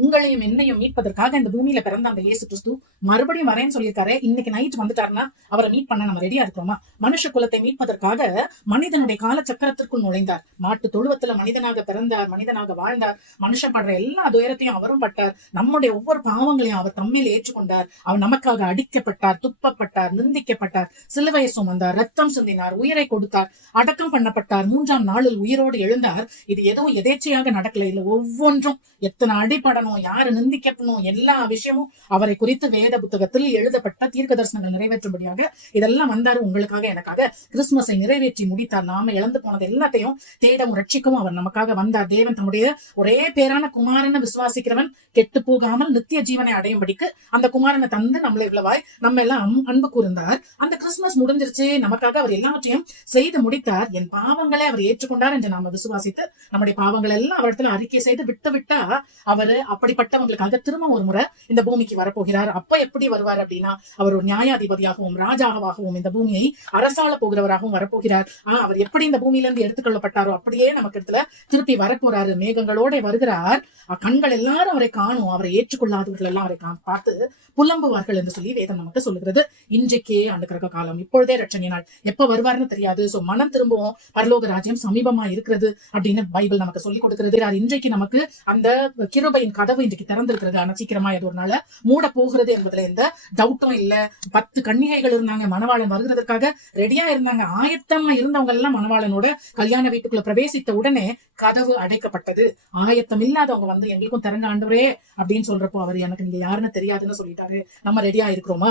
உங்களையும் என்னையும் மீட்பதற்காக இந்த பூமியில பிறந்த அந்த இயேசு கிறிஸ்து மறுபடியும் வரேன்னு சொல்லியிருக்காரு. இன்னைக்கு நைட் வந்துட்டாருன்னா அவரை மீட் பண்ண நம்ம ரெடியா இருக்கிறோமா? மனுஷ குலத்தை மீட்பதற்காக மனிதனுடைய காலச்சக்கரத்திற்குள் நுழைந்தார். மாட்டு தொழுவத்துல மனிதனாக பிறந்தார், மனிதனாக வாழ்ந்தார். மனுஷன் படுற எல்லா துயரத்தையும் அவரும் பட்டார். நம்முடைய ஒவ்வொரு பாவங்களையும் அவர் தம்மையில் ஏற்றுக்கொண்டார். அவர் நமக்காக அடிக்கப்பட்டார், துப்பப்பட்டார், நிந்திக்கப்பட்டார், சிலுவையை சுமந்தார், ரத்தம் சிந்தினார், உயிரை கொடுத்தார், அடக்கம் பண்ணப்பட்டார், 3ஆம் நாளில் உயிரோடு எழுந்தார். இது எதுவும் எதேச்சையாக நடக்கல. இல்ல ஒவ்வொன்றும் எத்தனை அடிப்படணும், யாரு நிந்திக்கப்படணும், எல்லா விஷயமும் அவரை குறித்து வேத புத்தகத்தில் எழுதப்பட்ட தீர்க்க தரிசனங்கள் நிறைவேற்றும்படியாக இதெல்லாம் வந்தாரு. உங்களுக்காக எனக்காக கிறிஸ்துமஸை நிறைவேற்றி முடித்தார். நாம இழந்து போனது எல்லாத்தையும் தேடவும் ரட்சிக்கவும் அவர் நமக்காக வந்தார். தேவன் தம்முடைய ஒரே பேரான குமாரனை விசுவாசிக்கிறவன் கெட்டு போகாமல் நித்திய ஜீவனை அடையும்படிக்கு அந்த குமாரனை தந்து நம்மளை இவ்வளவாய் நம்ம எல்லாம் அன்பு கூர்ந்தார். அந்த கிறிஸ்துமஸ் முடிஞ்சிருச்சு. நமக்காக அவர் எல்லாவற்றையும் செய்து முடித்தார். என் பாவங்களை அவர் ஏற்றுக்கொண்டார் என்று நாம விசுவாசித்து நம்முடைய பாவங்கள் எல்லாம் அவரிடத்துல அறிக்கை செய்து விட்டா அவரு அப்படிப்பட்டவங்களுக்காக திரும்ப ஒரு முறை இந்த பூமிக்கு வரப்போகிறார். அப்ப எப்படி வருவார் அப்படின்னா, அவர் ஒரு நியாயாதிபதியாகவும் ராஜாவாகவும் இந்த பூமியை அரசாள போகிறவராகவும் வரப்போகிறார். அவர் எப்படி இந்த பூமியில இருந்து எடுத்துக்கொள்ளப்பட்டாரோ அப்படியே நமக்கு இடத்துல திருப்பி வரப்போறாரு. மேகங்களோட வருகிறார். கண்கள் எல்லாரும் அவரை காணும். அவரை ஏற்றுக்கொள்ளாதவர்கள் எல்லாம் அவரை பார்த்து புலம்புவார்கள் என்று சொல்லி வேதம் நமக்கு சொல்லுகிறது. இன்றைக்கே ஆண்டுகிற காலம், இப்பொழுதே ரட்சணை நாள், எப்ப வருவார்னு தெரியாது. சோ மனம் திரும்பவும் பரலோக ராஜ்யம் சமீபமா இருக்கிறது அப்படின்னு பைபிள் நமக்கு சொல்லிக் கொடுக்கிறது. இன்றைக்கு நமக்கு அந்த கிருபையின் கதவு இன்றைக்கு திறந்திருக்கிறது. ஆனா சீக்கிரமா ஏதோ ஒரு நாள் மூட போகிறது என்பதுல எந்த டவுட்டும் இல்ல. 10 கன்னிகைகள் இருந்தாங்க, மணவாளன் வருகிறதுக்காக ரெடியா இருந்தாங்க. ஆயத்தமா இருந்தவங்க எல்லாம் மணவாளனோட கல்யாண வீட்டுக்குள்ள பிரவேசித்த உடனே கதவு அடைக்கப்பட்டது. ஆயத்தம் இல்லாதவங்க வந்து எங்களுக்கும் திறந்த ஆண்டவரே அப்படின்னு சொல்றப்போ அவர் எனக்கு நீங்க யாருன்னு தெரியாதுன்னு சொல்லிட்டாரு. நம்ம ரெடியா இருக்கிறோமா?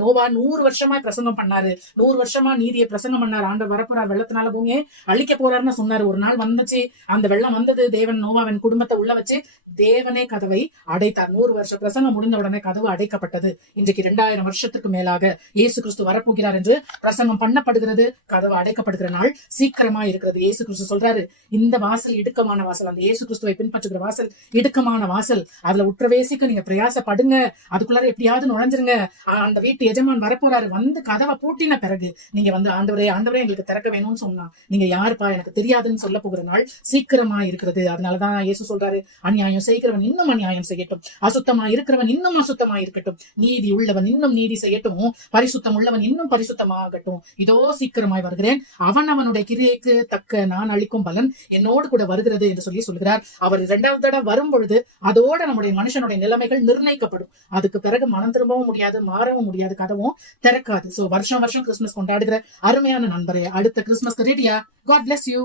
நோவா 100 வருஷமா பிரசங்கம் பண்ணாரு, 100 வருஷமா நீதியை பிரசங்கம் பண்ணாரு. ஆண்டவர் வரப்போறார், வெள்ளத்தினால பூமியை அழிக்க போறாருன்னு சொன்னாரு. ஒரு நாள் வந்துச்சு, அந்த வெள்ளம் வந்தது. தேவன் நோவாவின் குடும்பத்தை உள்ள வச்சு தேவனே கதவை அடைத்தார். 100 வருஷம் பிரசங்கம் முடிந்த உடனே கதவு அடைக்கப்பட்டது. இன்றைக்கு 2000 வருஷத்துக்கு மேலாக இயேசு கிறிஸ்து வரப்போகிறார் என்று பிரசங்கம் பண்ணப்படுகிறது. கதவு அடைக்கப்படுகிற நாள் சீக்கிரமா இருக்கிறது. இயேசு கிறிஸ்து சொல்றாரு, இந்த வாசல் இடுக்கமான வாசல், அந்த இயேசு கிறிஸ்துவை பின்பற்றுகிற வாசல் இடுக்கமான வாசல். அதுல உற்றவேசிக்க நீங்க பிரயாசப்படுங்க, அதுக்குள்ளார எப்படியாவது நுழைஞ்சிருங்க. அந்த வீட்டு எஜமான் வரப்போறாரு. வந்து கதவை பூட்டின பிறகு நீங்க வந்து ஆண்டவரே ஆண்டவரே எங்களுக்கு திறக்க வேணும்னு சொன்னா நீங்க யாருப்பா எனக்கு தெரியாதுன்னு சொல்ல போகிற நாள் சீக்கிரமா இருக்கிறது. அதனாலதான் இயேசு சொல்றாரு, அநியாயம் செய்கிறவன் இன்னும் அநியாயம் செய்யட்டும், அசுத்தமா இருக்கிறவன் இன்னும் அசுத்தமா இருக்கட்டும், நீதி உள்ளவன் இன்னும் நீதி செய்யட்டும், பரிசுத்தம் உள்ளவன் இன்னும் பரிசுத்தமாகட்டும். இதோ சீக்கிரமாய் வருகிறேன், அவனுடைய கிரியைக்கு தக்க நான் அளிக்கும் பலன் என்னோடு கூட வருகிறது என்று சொல்லி சொல்கிறார். அவர் 2வது தடவை வரும் பொழுது அதோட நம்முடைய மனுஷனுடைய நிலைமைகள் நிர்ணயிக்கப்படும். அதுக்கு பிறகு மனம் திரும்பவும் முடியாது, மாறவும் முடியாது, கதவும் திறக்காது. சோ வருஷம் வருஷம் கிறிஸ்துமஸ் கொண்டாடுகிற அருமையான நண்பரே, அடுத்த கிறிஸ்துமஸ் ரெடியா? God bless you.